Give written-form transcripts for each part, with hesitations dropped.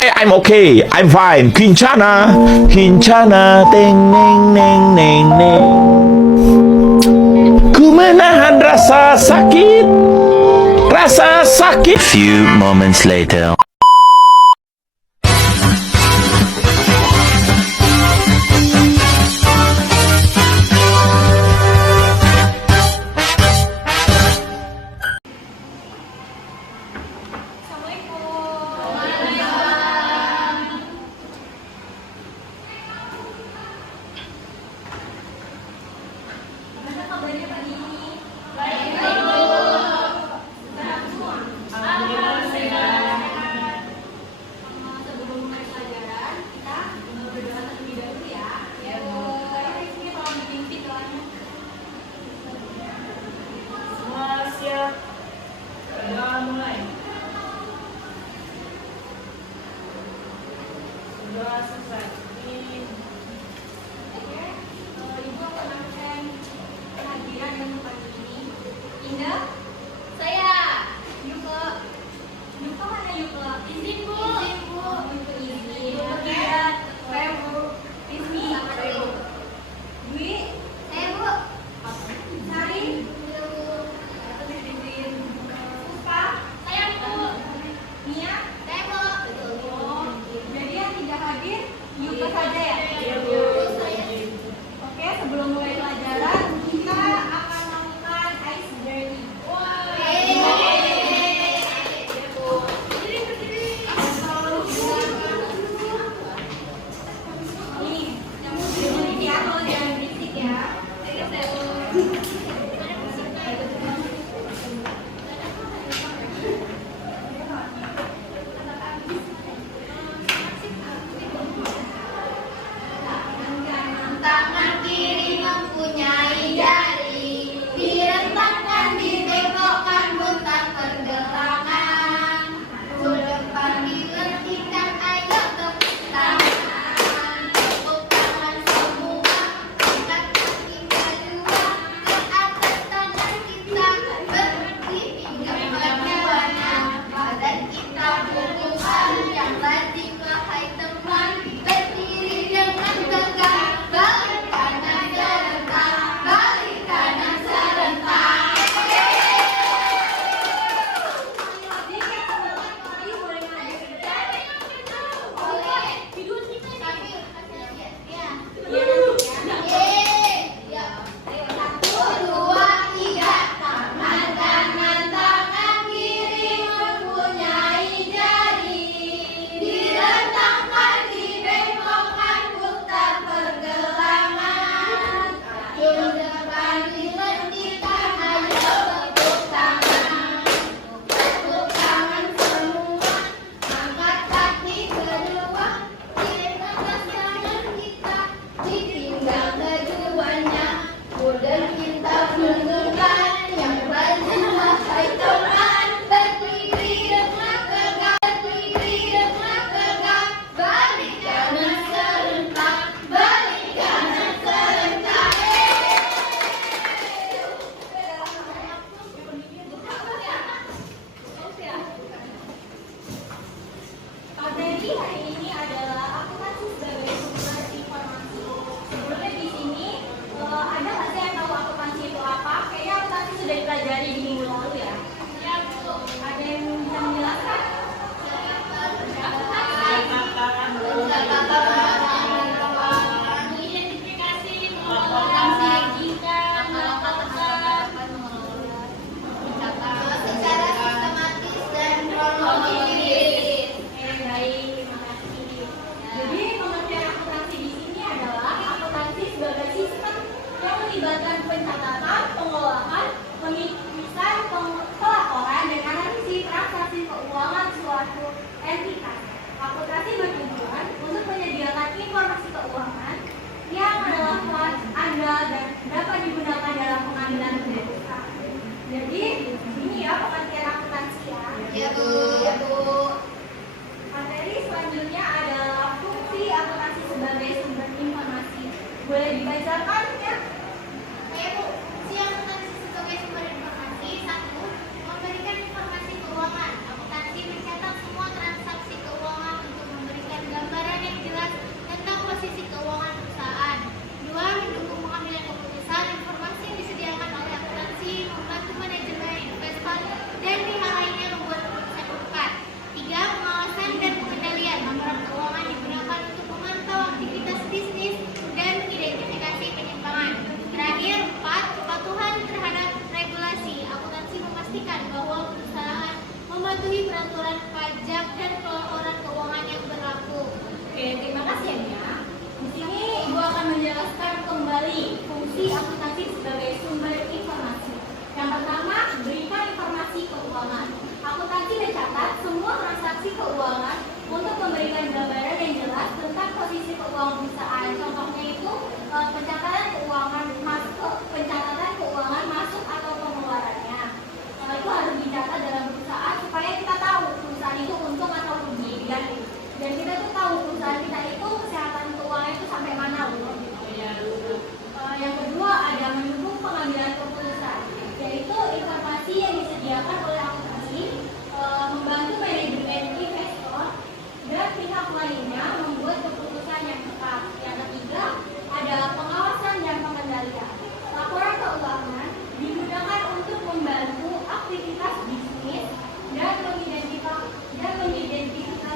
I'm okay, I'm fine. Kincana, kincana, teng neng neng neng neng. Ku menahan rasa sakit, rasa sakit. Few moments later. Tangan kiri mempunyai jari, diletakkan, dibengkokkan, putar pergelangan. Ke depan dilentikkan, ayo tepuk tangan. Tepuk tangan semua, angkat kaki kedua. Ke atas tangan kita, berhenti hingga berwarna. Badan kita bergerak, yang lazim wahai teman. Berdiri dengan tegak. Balik kanan serentak, balik kanan serentak. Satu, dua, tiga. Tangan kanan, tangan kiri mempunyai jari. Diletakkan, dibengkokkan, putar pergelangan. Ke depan dilentikkan, ayo tepuk tangan. Tepuk tangan semua, angkat kaki kedua. Diletakkan tangan kita, di pinggang keduanya. Udah kita menentukan, yang lazim wahai teman. Berdiri dengan tegak, berdiri dengan tegak. Balik kanan serentak, balik kanan serentak. Materi hari ini adalah akuntansi sebagai sumber informasi. Sebelumnya di sini ada nggak sih yang tahu akuntansi itu apa? Kayaknya akuntansi sudah dipelajari di minggu lalu ya. Ya betul. Ada yang bisa menjelaskan? Identifikasi, mengelola jika melakukan secara sistematis dan kronologis. Baik, terima kasih. Jadi pengertian akuntansi di sini adalah akuntansi sebagai sistem yang melibatkan pencatatan, pengelolaan, pengisian, pelaporan, dan analisis transaksi keuangan suatu entitas. Akuntansi bertujuan untuk menyediakan informasi keuangan yang relevan, andal, dan dapat digunakan dalam pengambilan keputusan. Jadi ini ya pengertian akuntansi ya. Ya Bu. Ya Bu. Materi selanjutnya adalah fungsi akuntansi sebagai sumber informasi. Boleh dibacakan ya? Ya Bu. Fungsi akuntansi sebagai sumber informasi. 1. Memberikan informasi keuangan. Akuntansi mencatat semua transaksi keuangan untuk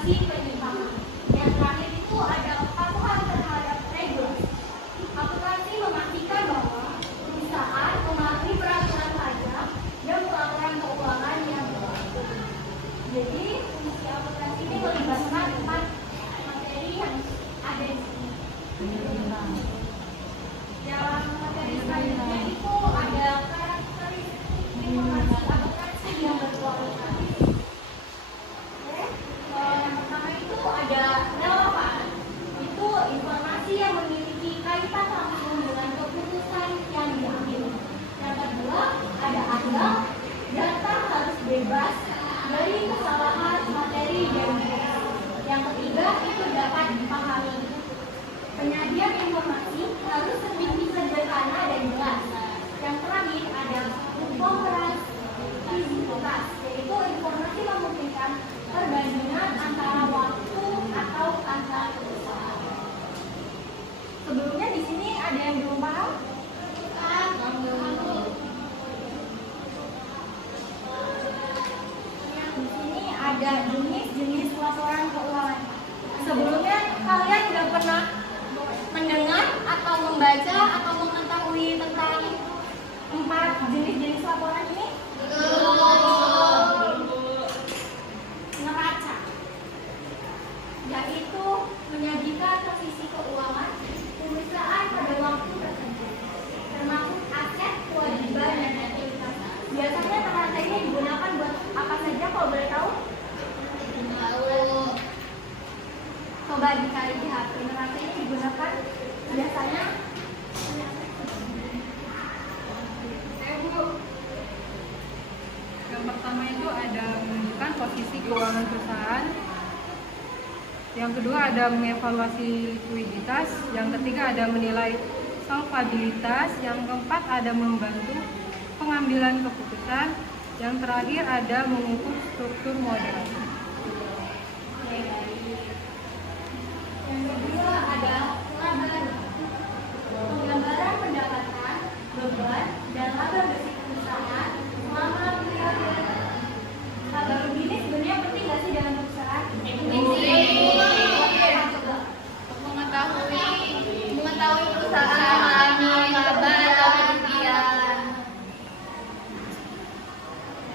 mengatasi penyimpangan. Yang terakhir itu ada kepatuhan terhadap regulasi. Akuntansi memastikan bahwa perusahaan mematuhi peraturan pajak dan pelaporan keuangan yang berlaku. Jadi, fungsi akuntansi ini melibatkan 4 materi yang ada di sini. Yang materi selanjutnya itu ada karakteristik informasi akuntansi yang berkualitas. Yang pertama itu ada relevan. Itu informasi yang memiliki kaitan langsung dengan keputusan yang diambil. Yang kedua ada adil. Data harus bebas dari kesalahan materi dan bias. Yang ketiga itu dapat dipahami. Penyajian informasi harus sedikit sederhana dan jelas. Yang terakhir ada komprehensivitas, yaitu informasi memungkinkan perbandingan antara waktu atau antar perusahaan. Sebelumnya di sini ada yang belum paham? Di sini ada jenis-jenis laporan keuangan. Sebelumnya kalian sudah pernah mendengar atau membaca atau mengetahui tentang 4 jenis-jenis laporan ini? Neraca, yaitu menyajikan posisi keuangan perusahaan pada waktu tertentu, termasuk aset, kewajiban, dan aktivitas. Biasanya neraca ini digunakan buat apa saja kalau boleh tahu? Coba dicari di HP. Neraca ini digunakan biasanya. Bu. Yang pertama itu ada menunjukkan posisi keuangan perusahaan. Yang kedua ada mengevaluasi likuiditas. Yang ketiga ada menilai solvabilitas. Yang keempat ada membantu pengambilan keputusan. Yang terakhir ada mengukur struktur modal. Yang kedua ada penggambaran pendapatan, beban, dan laba bersih perusahaan selama periode. Laba begini sebenarnya penting nggak sih dalam perusahaan? Mengetahui perusahaan laba atau kerugian.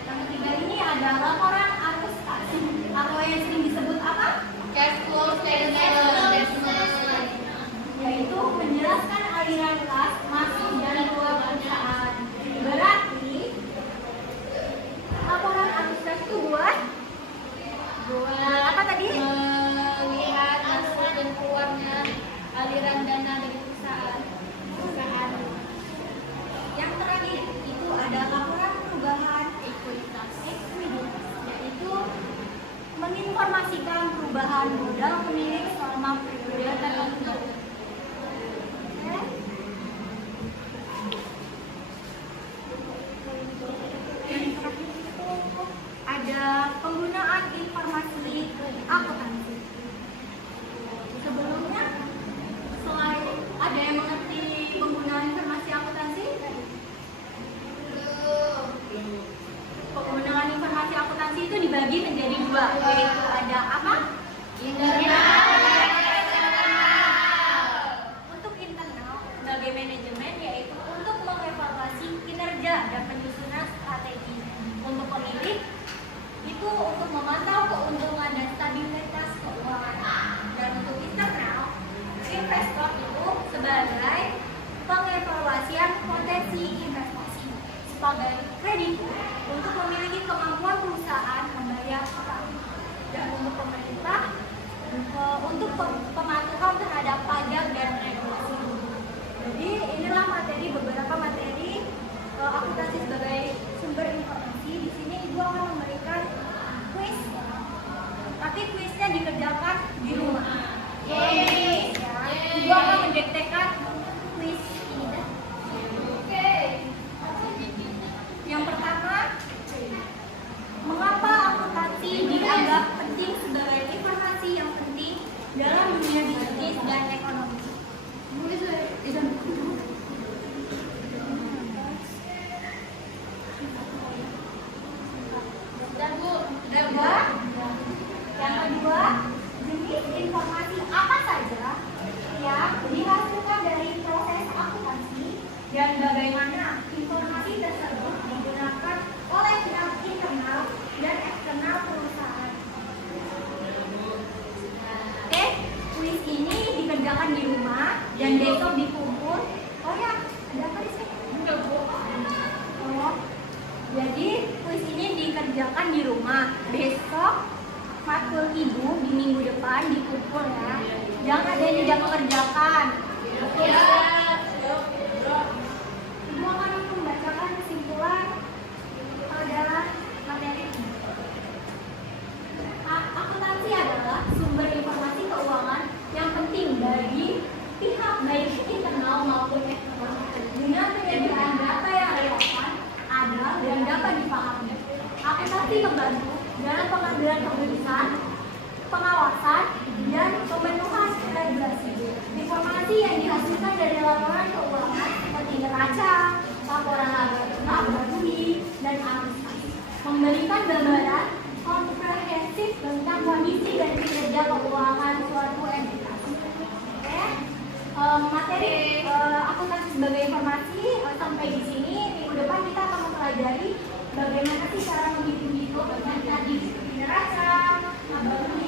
Yang ketiga ini ada laporan arus kas atau yang sering disebut apa? Cash flow statement. Yaitu menjelaskan aliran kas masuk dan keluar perusahaan. Berarti laporan arus kas itu buat apa tadi? Melihat masuk dan keluarnya aliran dana dari perusahaan. Yang terakhir itu ada laporan perubahan ekuitas, yaitu menginformasikan perubahan modal pemilik selama periode tertentu. Yang terakhir itu ada penggunaan informasi akuntansi. Sebelumnya, selain ada yang mengerti penggunaan informasi akuntansi? Penggunaan informasi akuntansi itu dibagi menjadi 2, yaitu ada apa? Untuk internal sebagai manajemen, yaitu untuk mengevaluasi kinerja dan penyusunan strategi. Untuk pemilik itu untuk memantau keuntungan dan stabilitas keuangan. Dan untuk internal, investor itu sebagai pengevaluasian potensi investasi sebagai kreditur untuk memiliki kemampuan perusahaan membayar utang. Dan untuk pemerintah untuk pematuhan terhadap pajak dan regulasi. Jadi inilah beberapa materi akuntansi sebagai sumber informasi. Di sini Ibu akan memberikan kuis, tapi kuisnya dikerjakan di rumah. Ibu akan mendektekan kuis ini. Oke. Yang pertama, mengapa akuntansi dianggap penting sebagai informasi yang penting dalam dunia bisnis dan ekonomi? Dan Bu, yang kedua, informasi apa saja yang dihasilkan dari proses akuntansi dan bagaimana informasi tersebut digunakan oleh pihak internal dan eksternal perusahaan. Oke, kuis ini dikerjakan di rumah dan besok dikumpul. Oh ya, ada apa di sini? Oh, jadi kuis ini dikerjakan di rumah. Besok matkul ibu di minggu depan dikumpul ya. Jangan ada yang tidak mengerjakan. Oke. Ibu akan membacakan kesimpulan pada materi ini. Akuntansi adalah sumber informasi keuangan yang penting bagi pihak baik internal maupun eksternal guna penyediaan data yang relevan, adil, dan dapat dipahami. Akuntansi membantu dalam pengambilan keputusan, pengawasan, dan pemenuhan regulasi. Informasi yang dihasilkan dari laporan keuangan seperti neraca, laporan laba rugi, dan administrasi memberikan gambaran komprehensif tentang kondisi dan kinerja keuangan suatu entitas. Oke, materi akuntansi sebagai informasi sampai di sini. Minggu depan kita akan mempelajari bagaimana sih cara menghitung tadi neraca, laba rugi,